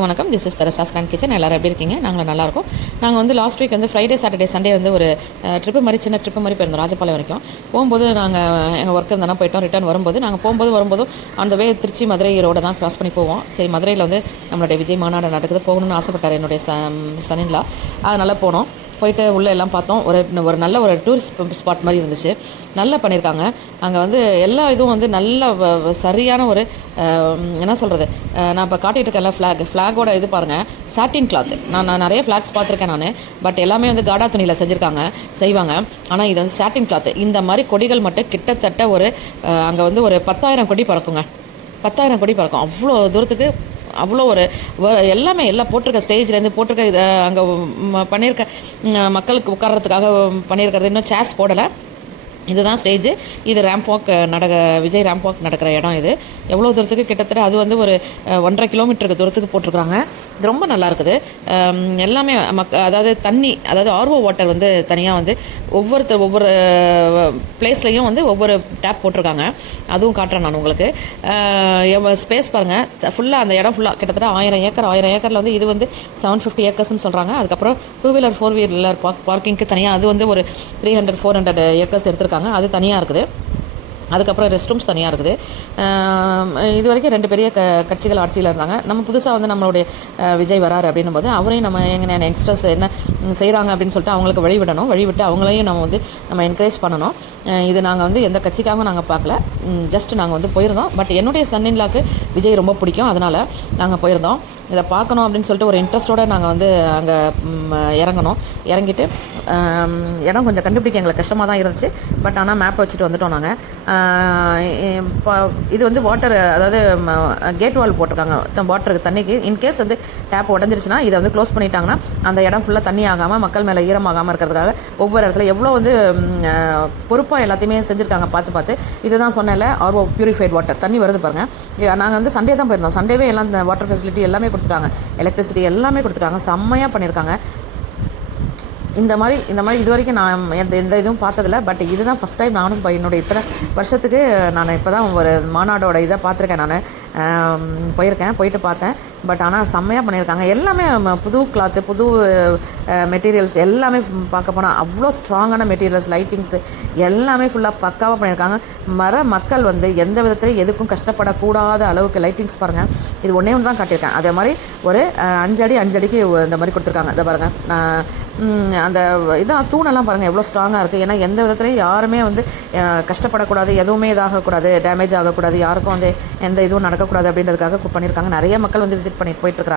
வணக்கம். This is Teresa's Grand Kitchen. எல்லாரும் எப்படி இருக்கீங்க? நாங்கள் நல்லாயிருக்கோம். நாங்கள் வந்து லாஸ்ட் வீக் வந்து ஃப்ரைடே சாட்டர்டே சண்டே வந்து ஒரு சின்ன ட்ரிப்பு மாதிரி போயிருந்தோம் ராஜபாளையம் வரைக்கும். போகும்போது நாங்கள் எங்கள் ஒர்க் இருந்தால் போயிட்டோம். ரிட்டர்ன் வரும்போது நாங்கள் வரும்போதும் அந்த வே திருச்சி மதுரை ரோடை தான் கிராஸ் பண்ணி போவோம். சரி, மதுரையில் வந்து நம்மளுடைய விஜய் மாநாடு நடக்குது, போகணும்னு ஆசைப்பட்டார் என்னுடைய சனின்லா. அதனால் போனோம். போயிட்டு உள்ளே எல்லாம் பார்த்தோம். ஒரு நல்ல ஒரு டூரிஸ்ட் ஸ்பாட் மாதிரி இருந்துச்சு. நல்லா பண்ணியிருக்காங்க. அங்கே வந்து எல்லா இதுவும் வந்து நல்ல சரியான ஒரு என்ன சொல்கிறது, நான் இப்போ காட்டிகிட்டு இருக்கேன்ல ஃப்ளாகோட இது பாருங்கள், சாட்டின் கிளாத். நான் நிறைய ஃப்ளாக்ஸ் பார்த்துருக்கேன் நான். பட் எல்லாமே வந்து காடா துணியில் செய்வாங்க. ஆனால் இது வந்து சாட்டின் கிளாத். இந்த மாதிரி கொடிகள் மட்டும் கிட்டத்தட்ட அங்கே வந்து ஒரு 10,000 கொடி பறக்குங்க. 10,000 கொடி பறக்கும். அவ்வளோ தூரத்துக்கு அவ்வளோ எல்லாமே எல்லாம் போட்டிருக்க ஸ்டேஜ்லேருந்து போட்டிருக்க இதை அங்கே பண்ணியிருக்க மக்களுக்கு உட்கார்றதுக்காக பண்ணியிருக்கிறது. இன்னும் சேர்ஸ் போடலை. இதுதான் ஸ்டேஜ். இது ramp walk Vijay ramp walk நடக்கிற இடம். இது எவ்வளோ தூரத்துக்கு, கிட்டத்தட்ட அது வந்து ஒரு 1.5 கிலோமீட்டருக்கு தூரத்துக்கு போட்டிருக்காங்க. இது ரொம்ப நல்லா இருக்குது. எல்லாமே அதாவது தண்ணி, அதாவது ஆர்ஓ வாட்டர் வந்து தனியாக வந்து ஒவ்வொரு பிளேஸ்லையும் வந்து ஒவ்வொரு டேப் போட்டிருக்காங்க. அதுவும் காட்டுறேன் நான் உங்களுக்கு. ஸ்பேஸ் பாருங்கள், ஃபுல்லாக அந்த இடம் ஃபுல்லாக கிட்டத்தட்ட 1000 ஏக்கரில் வந்து இது வந்து 750 ஏக்கர்ஸ்ன்னு சொல்கிறாங்க. அதுக்கப்புறம் 2 வீலர் 4 வீலர் பார்க்கிங்க்கு தனியாக அது வந்து ஒரு 300-400 ஏக்கர்ஸ் எடுத்துருக்காங்க. அது தனியாக இருக்குது. அதுக்கப்புறம் ரெஸ்ட் ரூம்ஸ் தனியாக இருக்குது. இது வரைக்கும் 2 பெரிய கட்சிகள் ஆட்சியில் இருந்தாங்க. நம்ம புதுசாக வந்து நம்மளுடைய விஜய் வராரு அப்படின்னும் போது அவரையும் நம்ம எங்கே யங்ஸ்டர்ஸ் என்ன செய்கிறாங்க அப்படின்னு சொல்லிட்டு அவங்களுக்கு வழிவிட்டு அவங்களையும் நம்ம என்கரேஜ் பண்ணணும். இது நாங்கள் வந்து எந்த கட்சிக்காகவும் நாங்கள் பார்க்கல. ஜஸ்ட் நாங்கள் வந்து போயிருந்தோம். பட் என்னுடைய சன்னின்லாக்கு விஜய் ரொம்ப பிடிக்கும். அதனால் நாங்கள் போயிருந்தோம். இதை பார்க்கணும் அப்படின்னு சொல்லிட்டு ஒரு இன்ட்ரெஸ்ட்டோடு நாங்கள் வந்து அங்கே இறங்கிட்டு இடம் கொஞ்சம் கண்டுபிடிக்க எங்களுக்கு கஷ்டமாக தான் இருந்துச்சு. பட் ஆனால் மேப் வச்சுட்டு வந்துட்டோம் நாங்கள். இது வந்து வாட்டர், அதாவது கேட் வால் போட்டிருக்காங்க வாட்டருக்கு, தண்ணிக்கு. இன்கேஸ் வந்து டேப் உடஞ்சிருச்சுன்னா இதை வந்து க்ளோஸ் பண்ணிட்டாங்கன்னா அந்த இடம் ஃபுல்லாக தண்ணி ஆகாமல், மக்கள் மேலே ஈரமாகாமல் இருக்கிறதுக்காக ஒவ்வொரு இடத்துல எவ்வளோ வந்து பொறுப்பாக எல்லாத்தையுமே செஞ்சுருக்காங்க பார்த்து. இதுதான் சொன்னேன்ல, ஆர்ஓ பியூரிஃபைட் வாட்டர் தண்ணி வருது பாருங்கள். நாங்கள் வந்து சண்டே தான் போயிருந்தோம். சண்டேவே எல்லாம் இந்த வாட்டர் ஃபெசிலிட்டி எல்லாமே கொடுத்துட்டாங்க, எலக்ட்ரிசிட்டி எல்லாமே கொடுத்துட்டாங்க. செம்மையாக பண்ணியிருக்காங்க. இந்த மாதிரி இது வரைக்கும் நான் எந்த இதுவும் பார்த்ததில்ல. பட் இதுதான் ஃபஸ்ட் டைம் நானும் என்னுடைய இத்தனை வருஷத்துக்கு நான் இப்போ தான் ஒரு மாநாடோட இதை பார்த்துருக்கேன். நான் போயிட்டு பார்த்தேன். பட் ஆனால் செம்மையாக பண்ணியிருக்காங்க. எல்லாமே புது கிளாத்து, புது மெட்டீரியல்ஸ் எல்லாமே பார்க்க போனால் அவ்வளோ ஸ்ட்ராங்கான மெட்டீரியல்ஸ், லைட்டிங்ஸு எல்லாமே ஃபுல்லாக பக்காவாக பண்ணியிருக்காங்க. மக்கள் வந்து எந்த விதத்துலையும் எதுக்கும் கஷ்டப்படக்கூடாத அளவுக்கு லைட்டிங்ஸ் பாருங்கள். இது ஒன்றே தான் காட்டியிருக்கேன். அதே மாதிரி ஒரு 5 அடிக்கு இந்த மாதிரி கொடுத்துருக்காங்க. இதை பாருங்கள், அந்த இதான் தூணெல்லாம் பாருங்கள் எவ்வளோ ஸ்ட்ராங்காக இருக்குது. ஏன்னா எந்த விதத்துலையும் யாருமே வந்து கஷ்டப்படக்கூடாது, எதுவுமே இதாகக்கூடாது, டேமேஜ் ஆகக்கூடாது, யாருக்கும் வந்து எந்த இதுவும் நடக்கக்கூடாது அப்படின்றதுக்காக பண்ணியிருக்காங்க. நிறைய மக்கள் வந்து விசிட் பண்ணிட்டு போயிட்டுருக்காங்க.